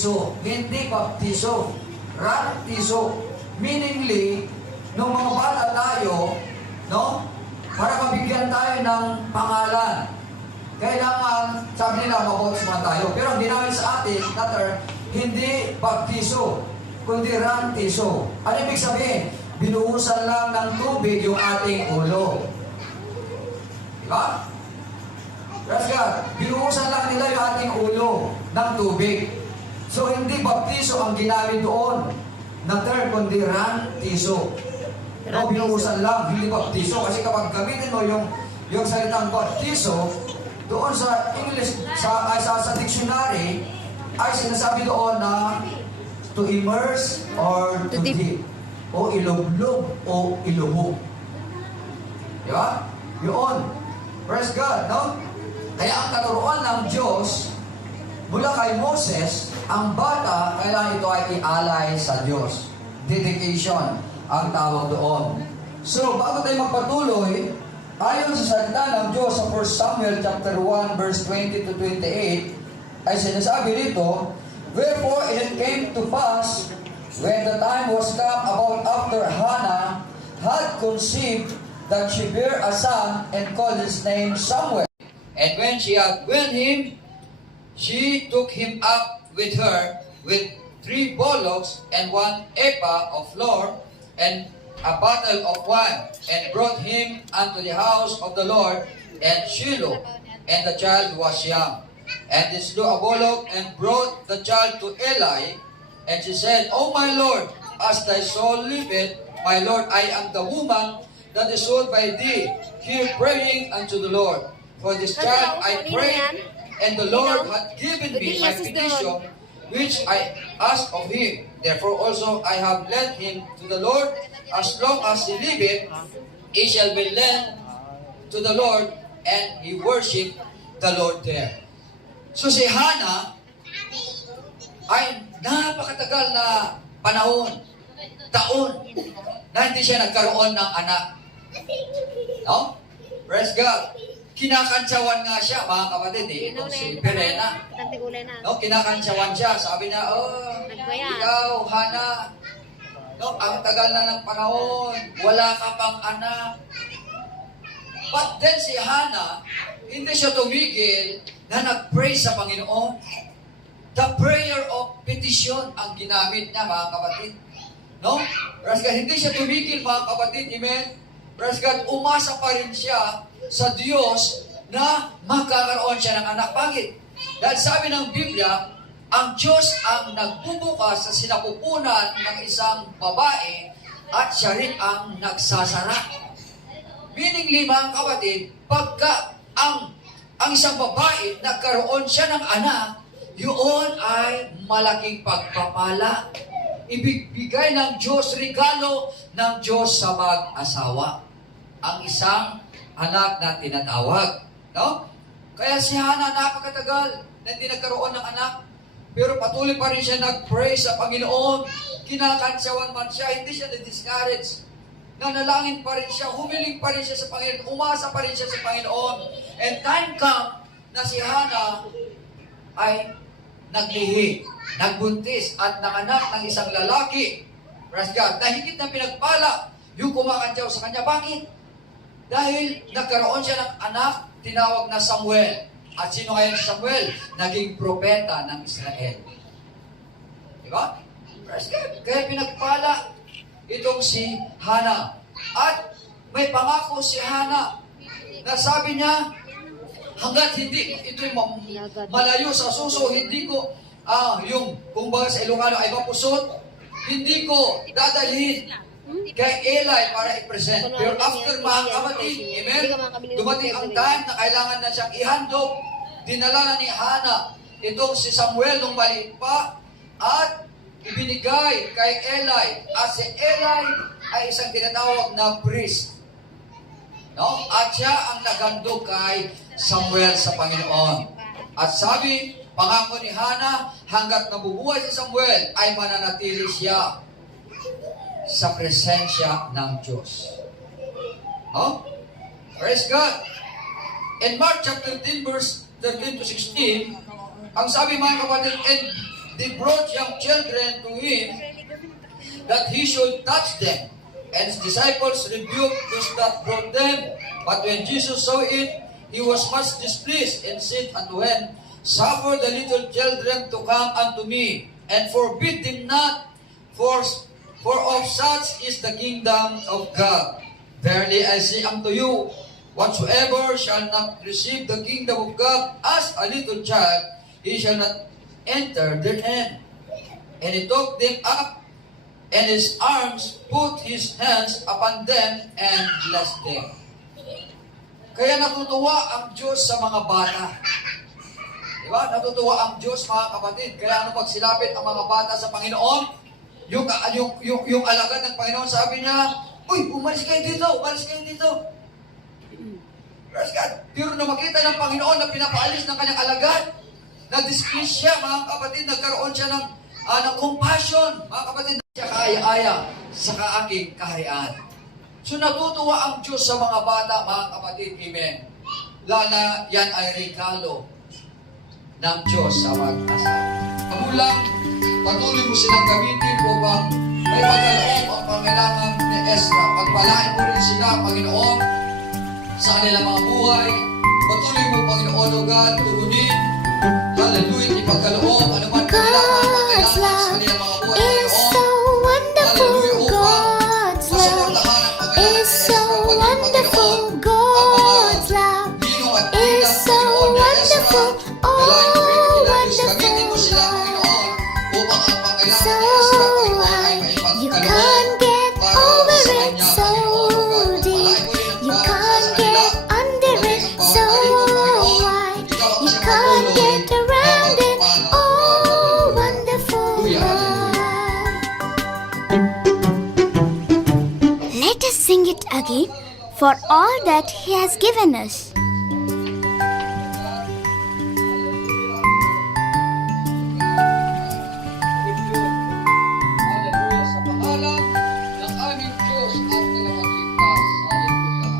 rantiso. Hindi baptiso. Rantiso. Meaningly, nung mga bata tayo, no? Para mabigyan tayo ng pangalan. Kailangan, sabi nila, mabautismo tayo. Pero ang ginamit sa atin, na term, hindi baptiso, kundi rantiso. Ano ibig sabihin? Binuhusan lang ng tubig yung ating ulo. Diba? Praise God. Binuhusan lang nila yung ating ulo ng tubig. So, hindi baptiso ang ginamit doon na term, kundi rantiso. No, binuhusan lang, hindi baptiso. Kasi kapag gamitin mo yung salitang baptiso, doon sa English, sa dictionary, ay sinasabi doon na to immerse or to dip. O ilublob o ilubog. Diba? Yun. Praise God, no? Kaya ang katuruan ng Diyos, mula kay Moses, ang bata, kailangan ito ay ialay sa Diyos. Dedication ang tawag doon. So, bago tayo magpatuloy, ayon sa salita ng Diyos sa 1 Samuel chapter 1 verse 20 to 28, ay sinasabi dito, wherefore it came to pass, when the time was come about after Hannah had conceived, that she bare a son and called his name Samuel. And when she had weaned him, she took him up with her with 3 bullocks and 1 ephah of flour and a bottle of wine, and brought him unto the house of the Lord and Shiloh, and the child was young. And they slew a bullock and brought the child to Eli, and she said, O my Lord, as thy soul liveth, my Lord, I am the woman that is sold by thee, here praying unto the Lord. For this child I prayed, and the Lord hath given me my petition, which I asked of him. Therefore also I have led him to the Lord. As long as he liveth, he shall be led to the Lord, and he worship the Lord there. So si Hannah ay napakatagal na panahon, taon, na hindi siya nagkaroon ng anak. No? Praise God. Kinakantsawan nga siya, mga kapatid, itong si Perena. No, kinakantsawan siya. Sabi niya, oh, ikaw, Hannah, no, ang tagal na ng panahon, wala ka pang anak. But then si Hannah, hindi siya tumigil na nag-pray sa Panginoon. The prayer of petition ang ginamit niya, mga kapatid. No? Praise God, hindi siya tumigil, mga kapatid. Amen? Praise God, umasa pa rin siya sa Diyos na magkakaroon siya ng anak. Bakit? Dahil sabi ng Biblia, ang Diyos ang nagbubukas sa sinapupunan ng isang babae at siya rin ang nagsasara. Meaning, mga kapatid, pagka ang isang babae nagkaroon siya ng anak, yun ay malaking pagpapala. Ibigay ng Diyos, regalo ng Diyos sa mag-asawa. Ang isang anak na tinatawag. No? Kaya si Hannah napakatagal na hindi nagkaroon ng anak. Pero patuloy pa rin siya nag-pray sa Panginoon. Kinakantsawan man siya, hindi siya na-discourage. Nanalangin pa rin siya, humiling pa rin siya sa Panginoon, umasa pa rin siya sa Panginoon. And time come na si Hannah ay naglihi, nagbuntis at nanganak ng isang lalaki. Praise God, na higit na pinagpala yung kumakantsaw sa kanya. Bakit? Dahil nagkaroon siya ng anak, tinawag na Samuel. At sino kaya si Samuel? Naging propeta ng Israel. Diba? Praise God. Kaya pinagpala itong si Hannah. At may pangako si Hannah na sabi niya, hanggat hindi, ito'y malayo sa suso, hindi ko, yung, kung baga sa Ilocano ay mapusot, hindi ko dadalhin kay Eli para i-present. Pero after, mga kapatid, amen, dumating ang time na kailangan na siyang ihandog, dinala na ni Hannah itong si Samuel nung maliit pa, at ibinigay kay Eli. At si Eli ay isang tinatawag na priest. No? At siya ang naghandog kay Samuel sa Panginoon. At sabi, pangako ni Hannah, hanggat nabubuhay si Samuel, ay mananatili siya sa presensya ng Diyos. Oh? Praise God. In Mark chapter 10 verse 13 to 16, ang sabi, mga kapatid, and they brought young children to him that he should touch them. And his disciples rebuked those that brought them. But when Jesus saw it, he was much displeased, and said unto them, Suffer the little children to come unto me, and forbid them not, for of such is the kingdom of God. Verily I say unto you, whatsoever shall not receive the kingdom of God as a little child, he shall not enter therein. And he took them up, and his arms put his hands upon them, and blessed them. Kaya natutuwa ang Diyos sa mga bata. Diba? Natutuwa ang Diyos, mga kapatid. Kaya ano pag silapit ang mga bata sa Panginoon, yung alagad ng Panginoon, sabi niya, uy, umalis kayo dito, umalis kayo dito. Praise God. Pero na makita ng Panginoon na pinapaalis ng kanyang alagad, na-displease siya, mga kapatid, nagkaroon siya ng compassion, mga kapatid, siya kaaya-aya sa aking kahayaan. So natutuwa ang Diyos sa mga bata, mga kapatid, amen. Lala, yan ay regalo ng Diyos sa mag-asawa. Kamulang, patuloy mo silang gamitin upang may pagkaloob ang pangailangan ni Ezra. Pagpalain mo rin sila, Panginoon, sa kanilang mga buhay. Patuloy mo, Panginoon, o God, tugunin. Hallelujah, ipagkaloob, ano man kailangan sa kanilang mga buhay, Panginoon. Hallelujah, upang masuportahan ang pangailangan ni Ezra. Panginoon, God's love ninong at is ninang, so Panginoon, ni Ezra. wonderful. Oh, Gamitin mo sila, wonderful. Panginoon, upang ang pangailangan So ni Ezra, Panginoon, ay high, maipagkaloob you can't get para over sa it. kanya, So Panginoon, o God. deep, Pagpalain mo rin ang you para can't sa kanila. get under it. So wide, you can't get around it. Oh, wonderful love. Let us sing it again for all that He has given us. Hallelujah. Sa pangalan ng aming Diyos at tagapagligtas. Hallelujah.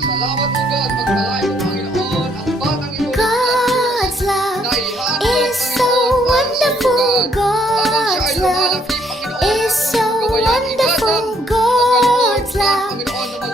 Salamat po God. Pagpalain mo, Panginoon, ang batang ito. God's love is so wonderful. God's love is so wonderful. God's love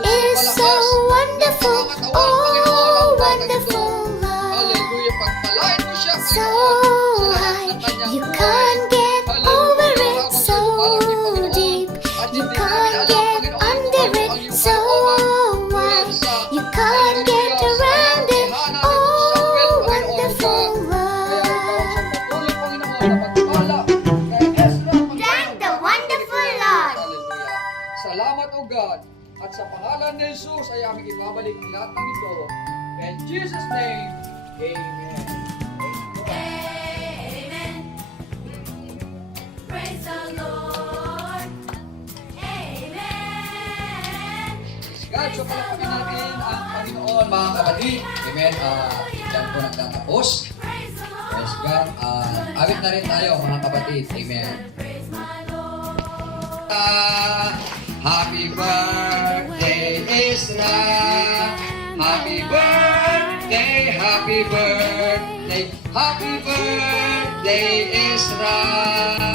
is so wonderful. Oh, wonderful love. Hallelujah. Pagpalain mo siya, So Panginoon, sa lahat high, ng kanyang you buhay. can't get over Hallelujah. it. Habang So lumalaki, Panginoon, deep, at you hindi can't namin alam, get Panginoon, under kung ano it. ang iyong So kalooban. wide, Sa you can't get around it. Oh, wonderful Kaya ikaw love. sa patuloy, Panginoon, na pagpala kay Ezra, Panginoon. Thank the wonderful Lord. Hallelujah. Salamat, O God. At sa pangalan ni Jesus ay aming ibabalik ang lahat ng ito. In Jesus' name, Amen. Amen. Praise the Lord. Amen. God, so palakpakan natin ang Panginoon, mga kapatid. Amen. Diyan po nagtatapos. Praise the Lord. Praise God. Awit na rin tayo, mga kapatid. Amen. Praise my Lord. Happy birthday, Ezra. Happy birthday, happy birthday, happy birthday, Ezra.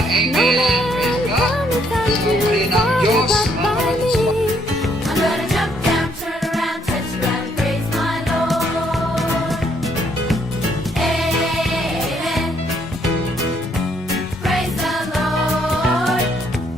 Amen. Praise God. Gusto ko rin ng Diyos